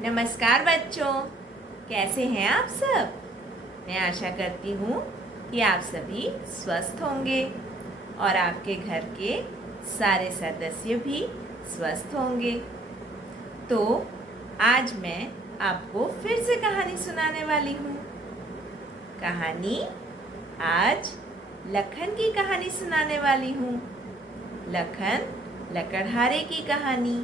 नमस्कार बच्चों, कैसे हैं आप सब। मैं आशा करती हूँ कि आप सभी स्वस्थ होंगे और आपके घर के सारे सदस्य भी स्वस्थ होंगे। तो आज मैं आपको फिर से कहानी सुनाने वाली हूँ। कहानी आज लखन की कहानी सुनाने वाली हूँ। लखन लकड़हारे की कहानी।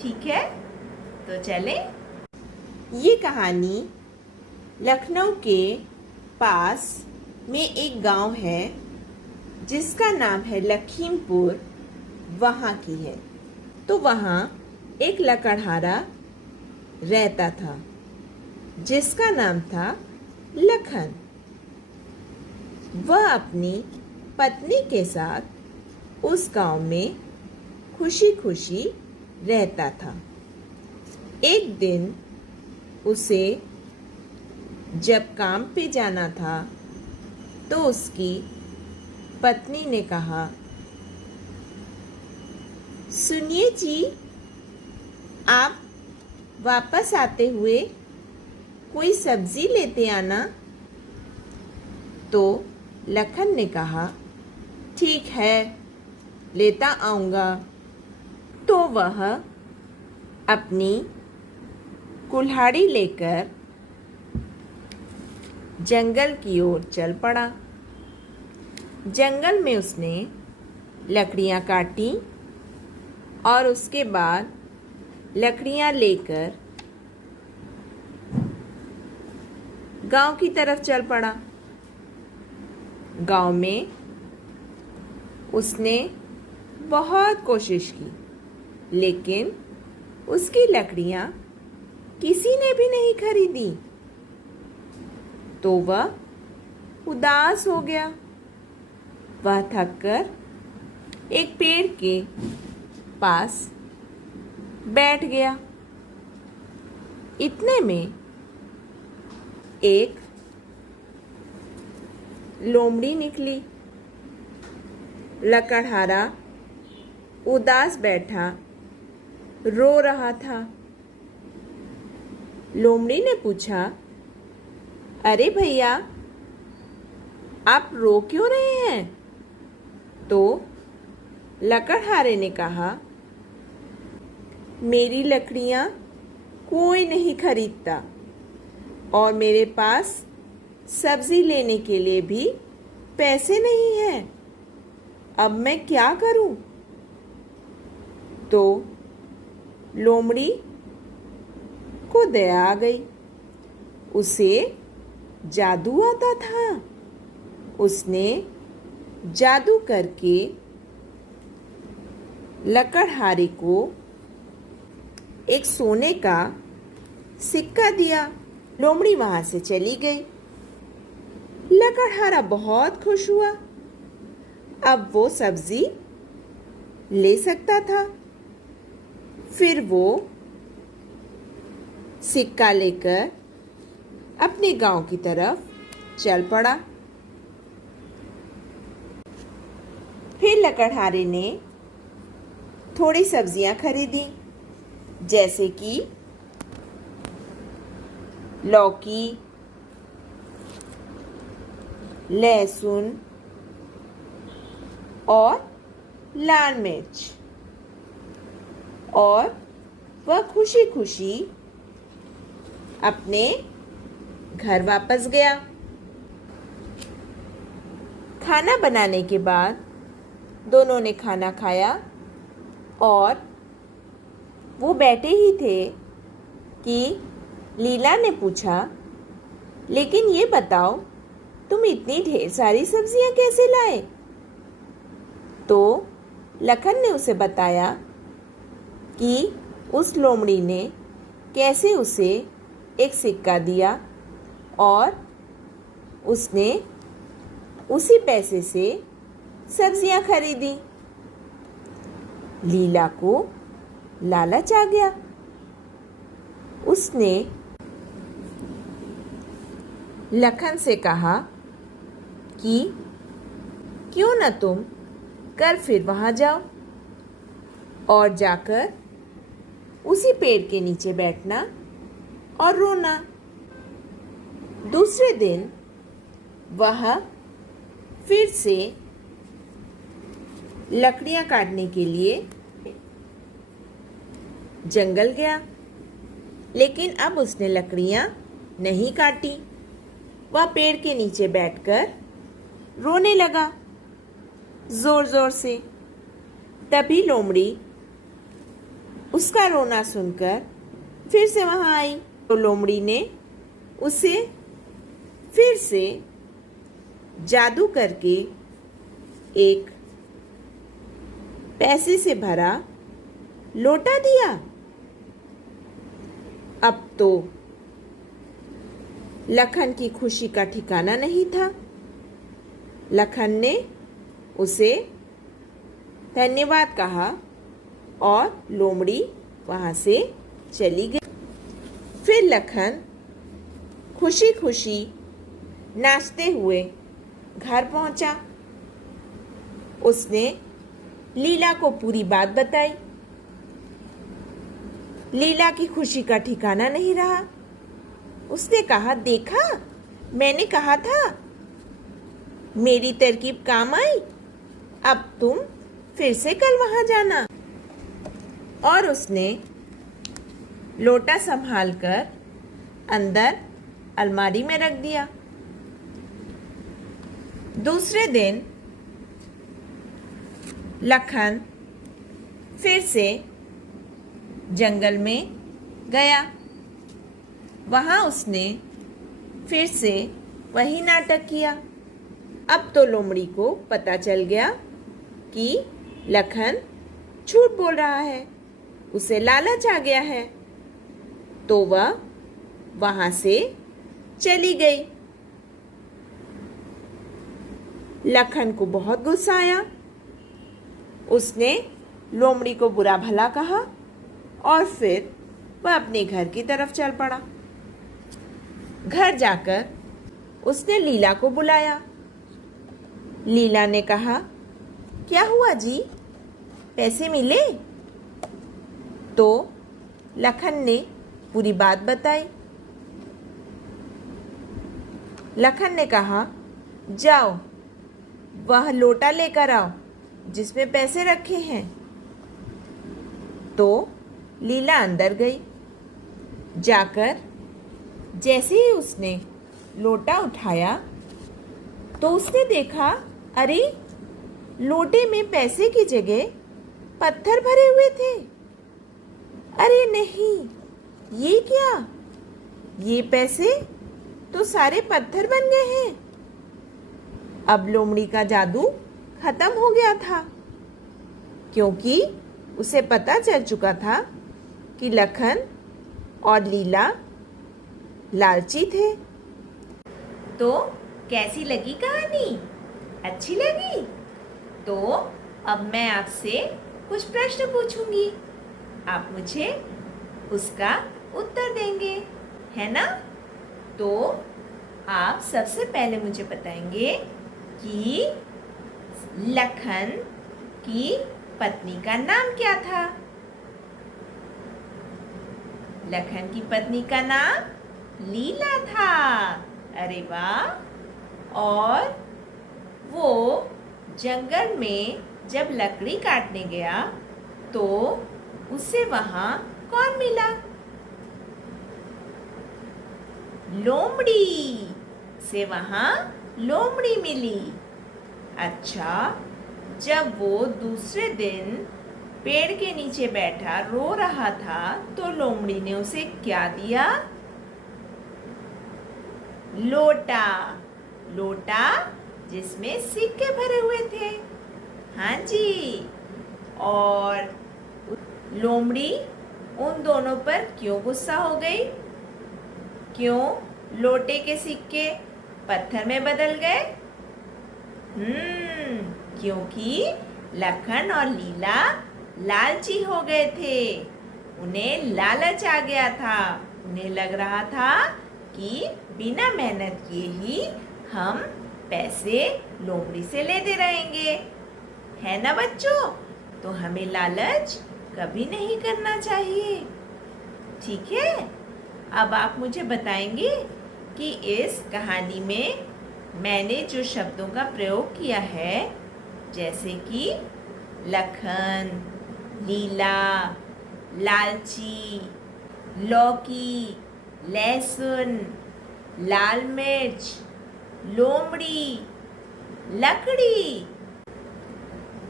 ठीक है, तो चलें। ये कहानी लखनऊ के पास में एक गांव है जिसका नाम है लखीमपुर, वहाँ की है। तो वहाँ एक लकड़हारा रहता था जिसका नाम था लखन। वह अपनी पत्नी के साथ उस गांव में खुशी खुशी रहता था। एक दिन उसे जब काम पे जाना था तो उसकी पत्नी ने कहा, सुनिए जी, आप वापस आते हुए कोई सब्जी लेते आना। तो लखन ने कहा, ठीक है, लेता आऊँगा। तो वह अपनी कुल्हाड़ी लेकर जंगल की ओर चल पड़ा। जंगल में उसने लकड़ियाँ काटी और उसके बाद लकड़ियाँ लेकर गांव की तरफ चल पड़ा। गांव में उसने बहुत कोशिश की, लेकिन उसकी लकड़ियाँ किसी ने भी नहीं खरीदी। तो वह उदास हो गया। वह थककर एक पेड़ के पास बैठ गया। इतने में एक लोमड़ी निकली। लकड़हारा उदास बैठा रो रहा था। लोमड़ी ने पूछा, अरे भैया, आप रो क्यों रहे हैं? तो लकड़हारे ने कहा, मेरी लकड़ियाँ कोई नहीं खरीदता और मेरे पास सब्जी लेने के लिए भी पैसे नहीं हैं। अब मैं क्या करूं? तो लोमड़ी को दया आ गई। उसे जादू आता था। उसने जादू करके लकड़हारे को एक सोने का सिक्का दिया। लोमड़ी वहां से चली गई। लकड़हारा बहुत खुश हुआ। अब वो सब्जी ले सकता था। फिर वो सिक्का लेकर अपने गांव की तरफ चल पड़ा। फिर लकड़हारे ने थोड़ी सब्जियां खरीदी, जैसे कि लौकी, लहसुन और लाल मिर्च। और वह खुशी खुशी अपने घर वापस गया। खाना बनाने के बाद दोनों ने खाना खाया और वो बैठे ही थे कि लीला ने पूछा, लेकिन ये बताओ, तुम इतनी ढेर सारी सब्जियां कैसे लाए? तो लखन ने उसे बताया कि उस लोमड़ी ने कैसे उसे एक सिक्का दिया और उसने उसी पैसे से सब्जियां खरीदी। लीला को लालच आ गया। उसने लखन से कहा कि क्यों न तुम कल फिर वहां जाओ और जाकर उसी पेड़ के नीचे बैठना और रोना। दूसरे दिन वह फिर से लकड़ियां काटने के लिए जंगल गया, लेकिन अब उसने लकड़ियां नहीं काटी। वह पेड़ के नीचे बैठकर रोने लगा जोर जोर से। तभी लोमड़ी उसका रोना सुनकर फिर से वहां आई। तो लोमड़ी ने उसे फिर से जादू करके एक पैसे से भरा लोटा दिया। अब तो लखन की खुशी का ठिकाना नहीं था। लखन ने उसे धन्यवाद कहा और लोमड़ी वहां से चली गई। फिर लखन खुशी खुशी नाचते हुए घर पहुंचा। उसने लीला को पूरी बात बताई। लीला की खुशी का ठिकाना नहीं रहा। उसने कहा, देखा, मैंने कहा था, मेरी तरकीब काम आई। अब तुम फिर से कल वहां जाना। और उसने लोटा संभालकर अंदर अलमारी में रख दिया। दूसरे दिन लखन फिर से जंगल में गया। वहां उसने फिर से वही नाटक किया। अब तो लोमड़ी को पता चल गया कि लखन झूठ बोल रहा है, उसे लालच आ गया है। तो वह वहां से चली गई। लखन को बहुत गुस्सा आया। उसने लोमड़ी को बुरा भला कहा और फिर वह अपने घर की तरफ चल पड़ा। घर जाकर उसने लीला को बुलाया। लीला ने कहा, क्या हुआ जी, पैसे मिले? तो लखन ने पूरी बात बताई। लखन ने कहा, जाओ वह लोटा लेकर आओ जिसमें पैसे रखे हैं। तो लीला अंदर गई। जाकर जैसे ही उसने लोटा उठाया तो उसने देखा, अरे, लोटे में पैसे की जगह पत्थर भरे हुए थे। अरे नहीं, ये क्या? ये पैसे तो सारे पत्थर बन गए हैं। अब लोमड़ी का जादू खत्म हो गया था, क्योंकि उसे पता चल चुका था कि लखन और लीला लालची थे। तो कैसी लगी कहानी? अच्छी लगी? तो अब मैं आपसे कुछ प्रश्न पूछूंगी, आप मुझे उसका उत्तर देंगे, है ना? तो आप सबसे पहले मुझे बताएंगे कि लखन की पत्नी का नाम क्या था? लखन की पत्नी का नाम लीला था। अरे वाह! और वो जंगल में जब लकड़ी काटने गया तो उसे वहां कौन मिला? लोमड़ी से वहां लोमड़ी मिली। अच्छा, जब वो दूसरे दिन पेड़ के नीचे बैठा रो रहा था तो लोमड़ी ने उसे क्या दिया? लोटा। लोटा जिसमें सिक्के भरे हुए थे। हाँ जी। और लोमड़ी उन दोनों पर क्यों गुस्सा हो गई? क्यों लोटे के सिक्के पत्थर में बदल गए? क्योंकि लखन और लीला लालची हो गए थे। उन्हें लालच आ गया था। उन्हें लग रहा था कि बिना मेहनत किए ही हम पैसे लोमड़ी से लेते रहेंगे, है ना बच्चों? तो हमें लालच कभी नहीं करना चाहिए, ठीक है? अब आप मुझे बताएंगे कि इस कहानी में मैंने जो शब्दों का प्रयोग किया है, जैसे कि लखन, लीला, लालची, लौकी, लहसुन, लाल मिर्च, लोमड़ी, लकड़ी,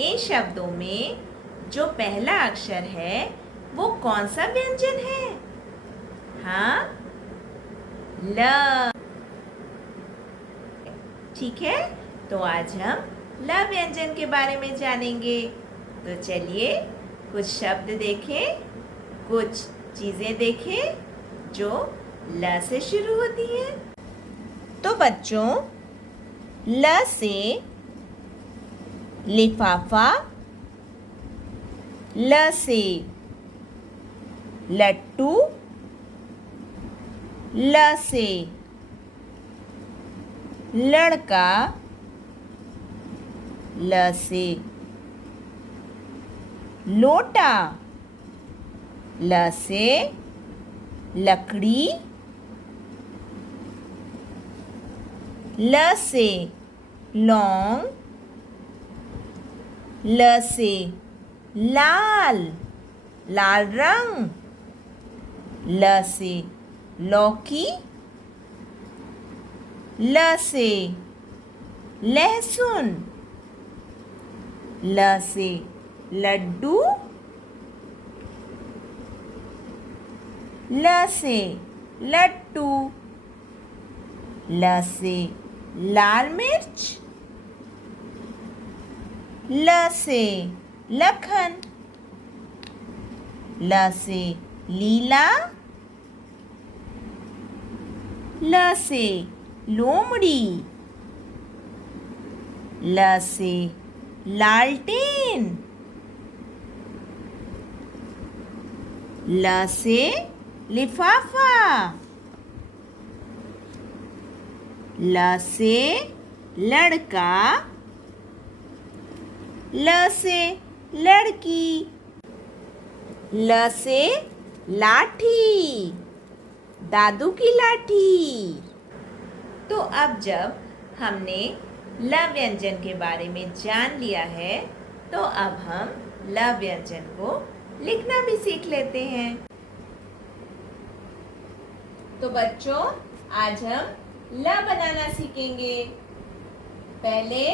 इन शब्दों में जो पहला अक्षर है वो कौन सा व्यंजन है? हाँ, ल। ठीक है, तो आज हम ल व्यंजन के बारे में जानेंगे। तो चलिए कुछ शब्द देखें, कुछ चीजें देखें जो ल से शुरू होती हैं। तो बच्चों, ल से लिफाफा, ल से लट्टू, ल से लड़का, ल से लोटा, ल से लकड़ी, ल से लौंग, ल से लाल, लाल रंग, ल से लौकी, ल से लहसुन, ल से लड्डू, ल से लट्टू, ल से लाल मिर्च, ल से लखन, ल से लीला, ल से लोमड़ी, ल से लालटेन, ल से लिफाफा, ल से लड़का, ल से लड़की, ल से लाठी, दादू की लाठी। तो अब जब हमने ल व्यंजन के बारे में जान लिया है, तो अब हम ल व्यंजन को लिखना भी सीख लेते हैं। तो बच्चों, आज हम ल बनाना सीखेंगे। पहले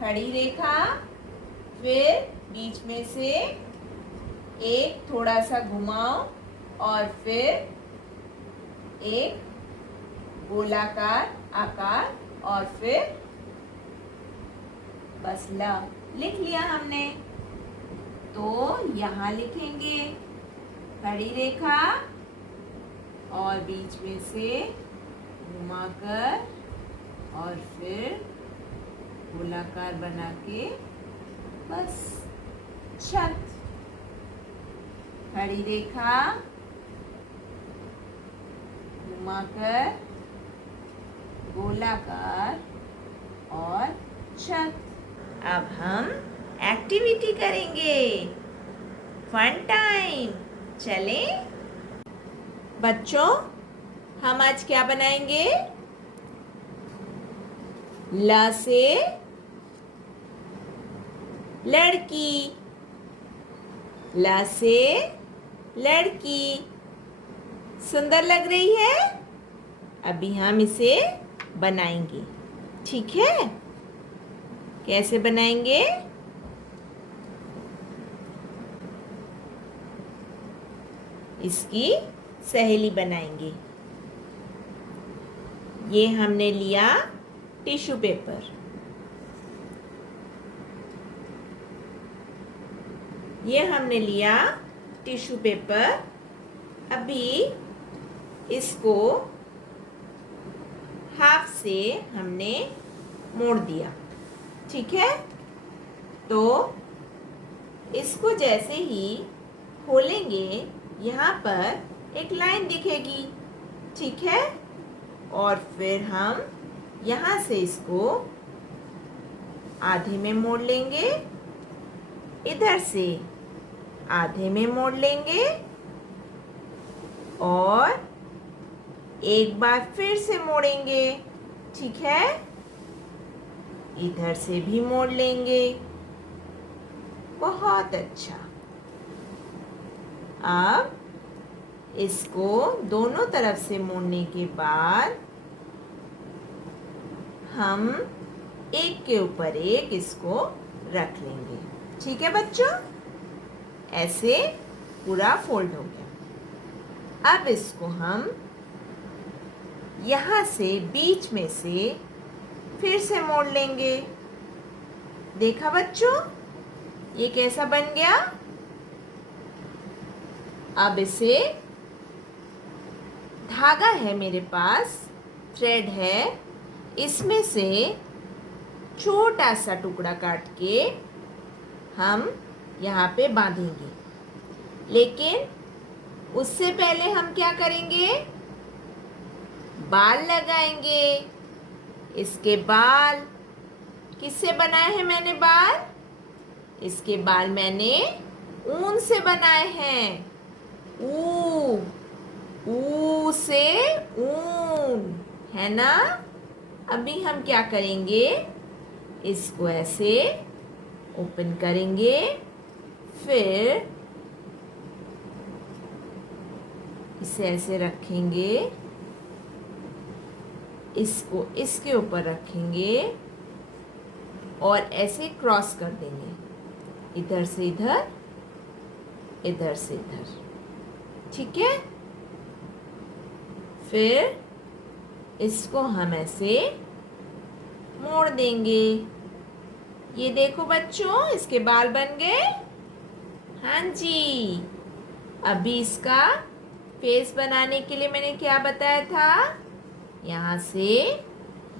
खड़ी रेखा, फिर बीच में से एक थोड़ा सा घुमाओ और फिर एक गोलाकार आकार और फिर बस ल लिख लिया हमने। तो यहाँ लिखेंगे खड़ी रेखा और बीच में से घुमाकर और फिर गोलाकार बना के बस छत। खड़ी रेखा, घुमाकर गोलाकार और छत। अब हम एक्टिविटी करेंगे, फन टाइम। चलें बच्चों, हम आज क्या बनाएंगे? ल से लड़की, ल से लड़की। सुंदर लग रही है? अभी हम इसे बनाएंगे, ठीक है? कैसे बनाएंगे? इसकी सहेली बनाएंगे। ये हमने लिया टिश्यू पेपर। ये हमने लिया टिश्यू पेपर। अभी इसको हाफ से हमने मोड़ दिया, ठीक है? तो इसको जैसे ही खोलेंगे, यहाँ पर एक लाइन दिखेगी, ठीक है? और फिर हम यहाँ से इसको आधे में मोड़ लेंगे, इधर से आधे में मोड़ लेंगे और एक बार फिर से मोड़ेंगे, ठीक है। इधर से भी मोड़ लेंगे। बहुत अच्छा। अब इसको दोनों तरफ से मोड़ने के बाद हम एक के ऊपर एक इसको रख लेंगे, ठीक है बच्चों। ऐसे पूरा फोल्ड हो गया। अब इसको हम यहाँ से बीच में से फिर से मोड़ लेंगे। देखा बच्चों, ये कैसा बन गया। अब इसे धागा है मेरे पास, थ्रेड है, इसमें से छोटा सा टुकड़ा काट के हम यहाँ पे बांधेंगे। लेकिन उससे पहले हम क्या करेंगे, बाल लगाएंगे। इसके बाल किससे बनाए हैं मैंने बाल? इसके बाल मैंने ऊन से बनाए हैं। ऊ से ऊन, है ना। अभी हम क्या करेंगे, इसको ऐसे ओपन करेंगे, फिर इसे ऐसे रखेंगे, इसको इसके ऊपर रखेंगे और ऐसे क्रॉस कर देंगे, इधर से इधर, इधर से इधर, ठीक है। फिर इसको हम ऐसे मोड़ देंगे। ये देखो बच्चों, इसके बाल बन गए। हाँ जी। अभी इसका फेस बनाने के लिए मैंने क्या बताया था, यहाँ से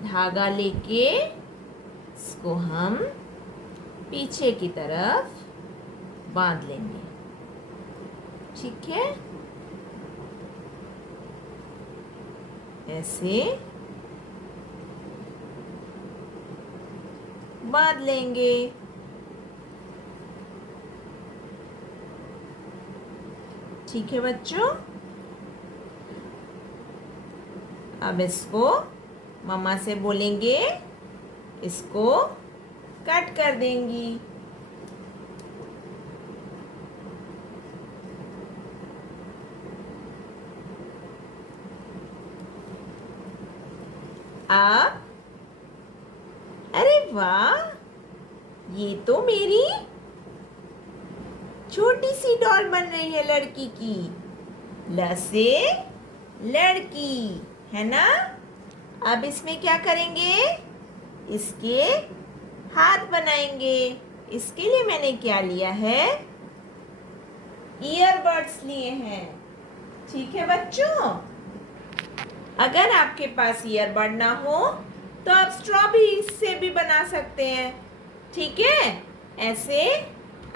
धागा लेके इसको हम पीछे की तरफ बांध लेंगे, ठीक है। ऐसे बांध लेंगे। ठीक है बच्चों। अब इसको मम्मा से बोलेंगे, इसको कट कर देंगी। आप, अरे वाह, ये तो मेरी छोटी सी डॉल बन रही है लड़की की। ल से लड़की, है ना। अब इसमें क्या करेंगे, इसके हाथ बनाएंगे। इसके लिए मैंने क्या लिया है, ईयरबड्स लिए हैं, ठीक है बच्चों। अगर आपके पास ईयरबड ना हो तो आप स्ट्रॉबेरी से भी बना सकते हैं, ठीक है। ऐसे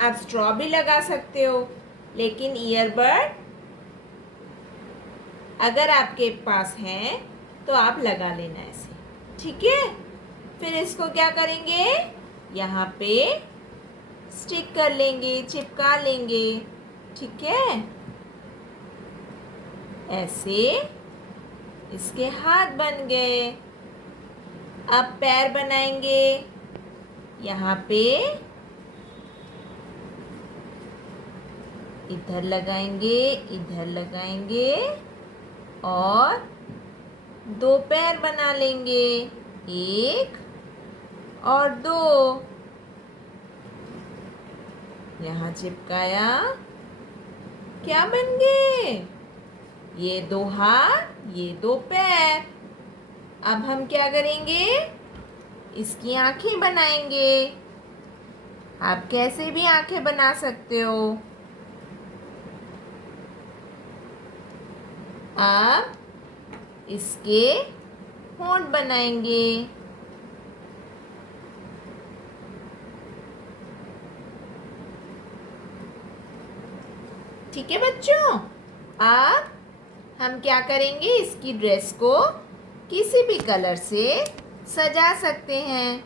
आप स्ट्रॉ भी लगा सकते हो, लेकिन ईयरबड अगर आपके पास है तो आप लगा लेना ऐसे, ठीक है। फिर इसको क्या करेंगे, यहाँ पे स्टिक कर लेंगे, चिपका लेंगे, ठीक है। ऐसे इसके हाथ बन गए। अब पैर बनाएंगे, यहाँ पे इधर लगाएंगे, इधर लगाएंगे और दो पैर बना लेंगे, एक और दो। यहाँ चिपकाया, क्या बन गए, ये दो हाथ, ये दो पैर। अब हम क्या करेंगे, इसकी आंखें बनाएंगे। आप कैसे भी आंखें बना सकते हो। अब इसके होंठ बनाएंगे। ठीक है बच्चों। अब हम क्या करेंगे, इसकी ड्रेस को किसी भी कलर से सजा सकते हैं।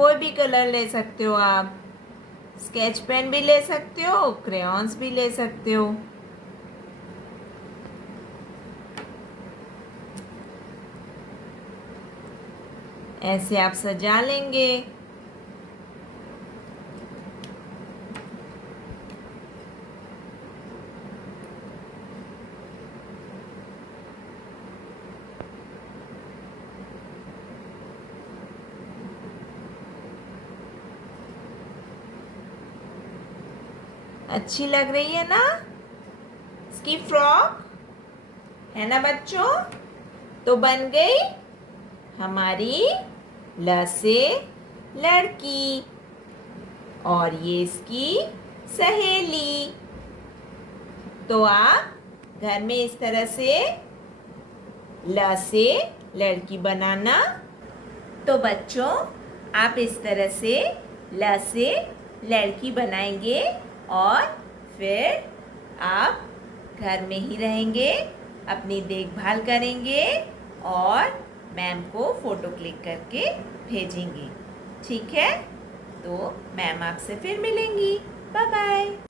कोई भी कलर ले सकते हो आप। स्केच पेन भी ले सकते हो, क्रेयॉन्स भी ले सकते हो। ऐसे आप सजा लेंगे। अच्छी लग रही है ना इसकी फ्रॉक, है ना बच्चों? तो बन गई हमारी ल से लड़की और ये इसकी सहेली। तो आप घर में इस तरह से ल से लड़की बनाना। तो बच्चों आप इस तरह से ल से लड़की बनाएंगे और फिर आप घर में ही रहेंगे, अपनी देखभाल करेंगे और मैम को फ़ोटो क्लिक करके भेजेंगे। ठीक है? तो मैम आपसे फिर मिलेंगी। Bye bye.